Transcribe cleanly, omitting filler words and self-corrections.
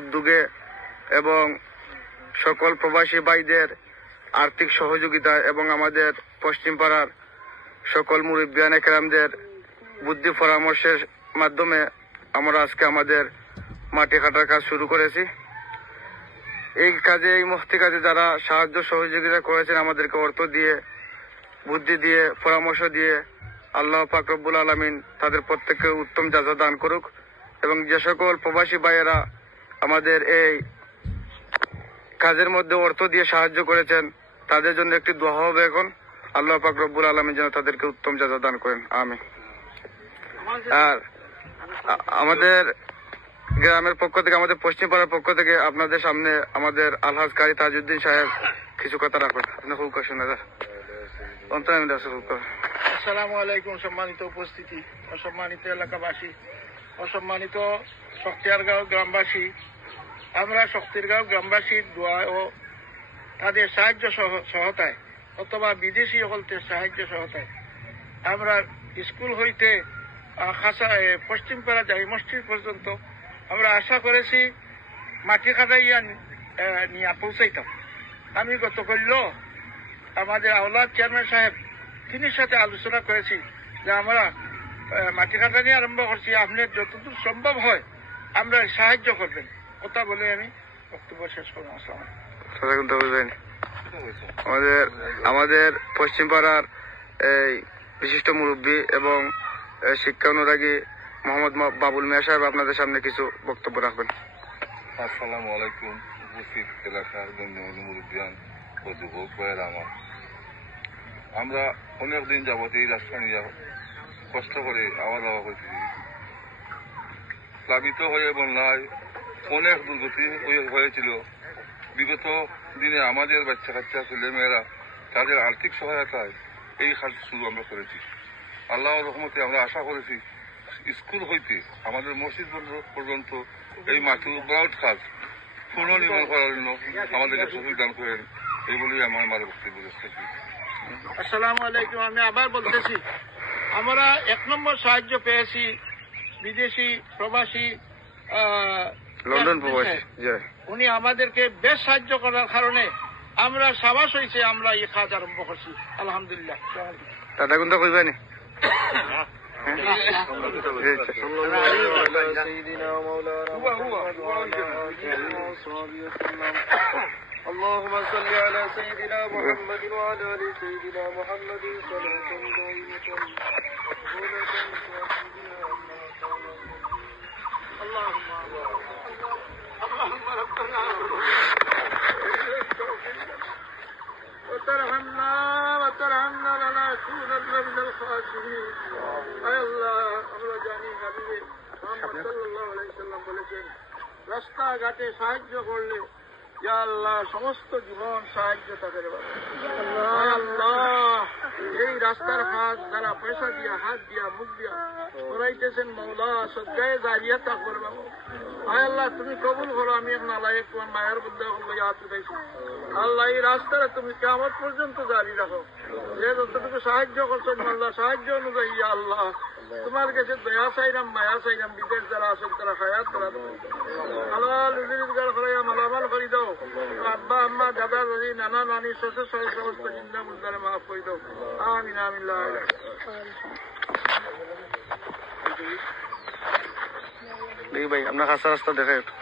উদ্যোগে এবং সকল প্রবাসী ভাইদের আর্থিক সহযোগিতা এবং আমাদের পশ্চিম পাড়ার সকল মুরব্বিয়ান একরামদের বুদ্ধি পরামর্শের মাধ্যমে আমরা আজকে আমাদের মাটি কাটার কাজ শুরু করেছি। এই মহতি কাজে যারা সাহায্য সহযোগিতা করেছেন আমাদেরকে অর্থ দিয়ে, বুদ্ধি দিয়ে, পরামর্শ দিয়ে, আল্লাহ পাক রব্বুল আলামিন তাদের প্রত্যেককে উত্তম জাযা দান করুক। এবং যে সকল প্রবাসী ভাইয়েরা আমাদের এই কাজের মধ্যে অর্থ দিয়ে সাহায্য করেছেন তাদের জন্য একটি দোয়া হবে এখন, আল্লাহ পাক রব্বুল আলামিন যেন তাদেরকে উত্তম জাযা দান করেন, আমিন। আর আমাদের গ্রামের পক্ষ থেকে, আমাদের পশ্চিম পাড়ার পক্ষ থেকে আপনাদের সামনে আমাদের আলহাজ কারি তাজউদ্দিন সাহেব কিছু কথা রাখবেন। আপনি খুব শুনে আসসালামু আলাইকুম। সম্মানিত উপস্থিতি, অসম্মানিত এলাকাবাসী, অসম্মানিত শক্তিয়ারগাঁও গ্রামবাসী, আমরা শক্তিরগাঁও গ্রামবাসীর দোয়া ও তাদের সাহায্য সহায়তায় অথবা বিদেশি হলতে সাহায্য সহায়তায় আমরা স্কুল হইতে পশ্চিম পাড়া যাই মসজিদ পর্যন্ত আমরা আশা করেছি মাটি কাটাইয়া নিয়ে পৌঁছাইতাম। আমি গতকাল আমাদের আওলাদ চেয়ারম্যান সাহেব তিনির সাথে আলোচনা করেছি যে আমরা মাটি কাটা নিয়ে আরম্ভ করছি, আপনার যতদূর সম্ভব হয় আমরা সাহায্য করবেন। কথা বলে আমি বক্তব্য শেষ করবো। আমাদের পশ্চিম পাড়ার এই বিশিষ্ট মুরব্বী এবং শিক্ষা অনুরাগী মোহাম্মদ বাবুল মিয়া সাহেব আপনাদের সামনে কিছু বক্তব্য রাখবেন। আসসালামু আলাইকুম। উপস্থিত এলাকার গণ্যমান্য মুরব্বিয়ান ও যুবক ভাইয়েরা আমার, আমরা অনেকদিন যাবত এই রাস্তা নিয়ে কষ্ট করে আওয়া যাওয়া করতেছি। প্লাবিত হয়ে বন্যায় অনেক দুর্গতি হয়েছিল। বিগত দিনে আমাদের বাচ্চা কাচ্চা ছেলে মেয়েরা তাদের আর্থিক সহায়তায় এই কাজ শুরু আমরা করেছি। আল্লাহর রহমতে আমরা আশা করেছি স্কুল হইতে আমাদের মসজিদ পর্যন্ত এই মাটি উদ্বোধন কাজ পুনর্নির্মাণ করার জন্য আমাদেরকে সুযোগ দান করেন, এই বলেই আমার বক্তব্য রেখেছি। আসসালামু আলাইকুম। আমি আবার বলতেছি, আমরা 1 নম্বর সাহায্য পেয়েছি বিদেশি প্রবাসী লন্ডন প্রবাসী, উনি আমাদেরকে বেশ সাহায্য করার কারণে আমরা সাবাস হয়েছে, আমরা এই কাজ আরম্ভ করছি আলহামদুলিল্লাহ। দাদা কোনটা কইবেনি اللهم صل على سيدنا محمد وعلى ال سيدنا محمد صلاة دائمة اللهم ربنا وترحمنا لنكونن من الخاسرين। আয় আল্লাহ, আমরা জানি নবী মুহাম্মদ সাল্লাল্লাহু আলাইহি ওয়াসাল্লাম বলেছেন, রাস্তাঘাটে সাহায্য করলে ইয়া আল্লাহ সমস্ত জীবন সাহায্য তাদের। আল্লাহ, এই রাস্তার কাজ তারা পয়সা দিয়া, হাত দিয়া, মুখ দিয়া করাইতেছেন, মওলা সদকায়ে জারিয়া তা করবা। আয় আল্লাহ, তুমি কবুল করো। আমি এক নালায়েক তোমার মায়ের বুদ্ধা ইয়াদ উঠাইছি। আল্লাহ, এই রাস্তাটা তুমি কিয়ামত পর্যন্ত জারি রাখো। যে যতটুকু সাহায্য করছেন আল্লাহ, সাহায্য অনুযায়ী ইয়া আল্লাহ তোমার কাছে দয়া চাইলাম, মায়া চাইলাম। বিদেশ যারা আছেন তারা হায়াত করা হালাল রোজগার করাইয়া মালামাল করে দাও। আব্বা আম্মা, দাদা দাদি, নানা নানি, শ্বশুর শাশুড়ি সমস্ত জিন্দা মুর্দারে মাফ করে দাও। আমিন আমিন। দেখি ভাই আপনার কাঁচা রাস্তা দেখে একটু